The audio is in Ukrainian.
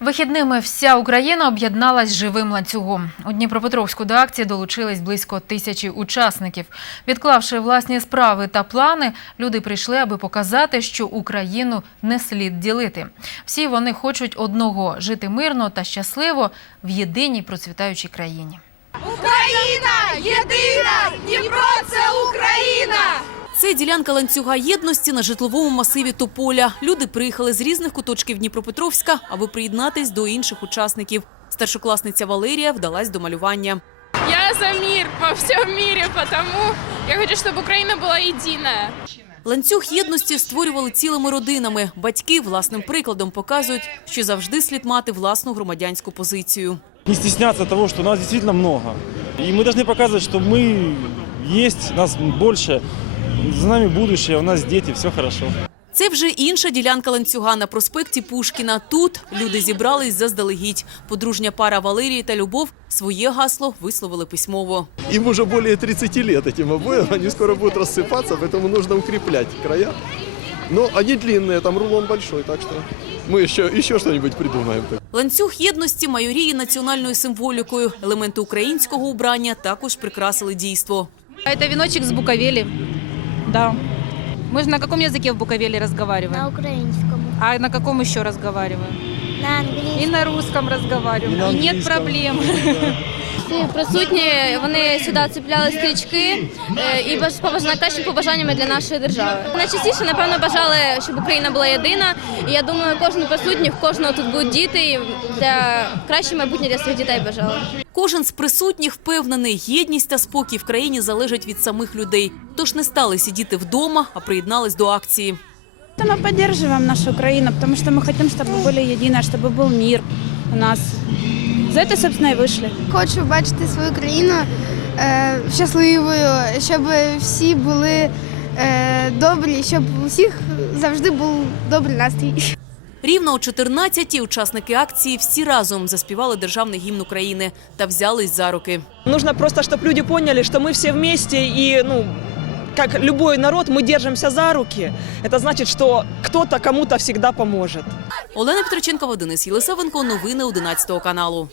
Вихідними вся Україна об'єдналась живим ланцюгом. У Дніпропетровську до акції долучились близько тисячі учасників. Відклавши власні справи та плани, люди прийшли, аби показати, що Україну не слід ділити. Всі вони хочуть одного жити мирно та щасливо в єдиній процвітаючій країні. Україна єдина! Дніпро це Україна! Це ділянка ланцюга єдності на житловому масиві Тополя. Люди приїхали з різних куточків Дніпропетровська, аби приєднатись до інших учасників. Старшокласниця Валерія вдалась до малювання. Я за мир во всем мире, потому я хочу, чтобы Украина была единая. Ланцюг єдності створювали цілими родинами. Батьки власним прикладом показують, що завжди слід мати власну громадянську позицію. не стесняться того, что нас действительно много. И мы должны показывать, что мы есть, нас больше, за нами будущее, у нас дети, все хорошо. Це вже інша ділянка ланцюга на проспекті Пушкіна. Тут люди зібрались заздалегідь. Подружня пара Валерії та Любов своє гасло висловили письмово. Им уже более 30 лет этим обоим, они скоро будут рассыпаться, поэтому нужно укреплять края. Но они длинные, там рулон большой, так что мы еще, еще что-нибудь придумаем. Ланцюг єдності майоріє національною символікою. Елементи українського убрання також прикрасили дійство. Это веночек с Буковели. Да. Мы же на каком языке в Буковеле разговариваем? На украинском, А на каком еще разговариваем? на английском. И на русском разговариваем. И нет проблем Всі присутні вони сюди цепляли стрічки е, і баж- побаж- найкращими побажаннями для нашої держави. Найчастіше, напевно, бажали, щоб Україна була єдина. І я думаю, кожен присутній, в кожного тут будуть діти і для краще майбутнє для своїх дітей бажали. Кожен з присутніх впевнений, єдність та спокій в країні залежать від самих людей. Тож не стали сидіти вдома, а приєднались до акції. Мы поддерживаем нашу Украину, потому что мы хотим, чтобы были едины, чтобы был мир у нас. За это, собственно, и вышли. Хочу бачити свою країну е, щасливою, щоб всі були е, добрі, щоб у всіх завжди був добрий настрій. Рівно о 14-ті учасники акції всі разом заспівали державний гімн України та взялись за руки. Нужно просто, чтобы люди поняли, что мы все вместе и, ну, как любой народ, мы держимся за руки. Это значит, что кто-то кому-то всегда поможет. Олена Петроченкова, Денис Єлисавенко. Новини 11 каналу.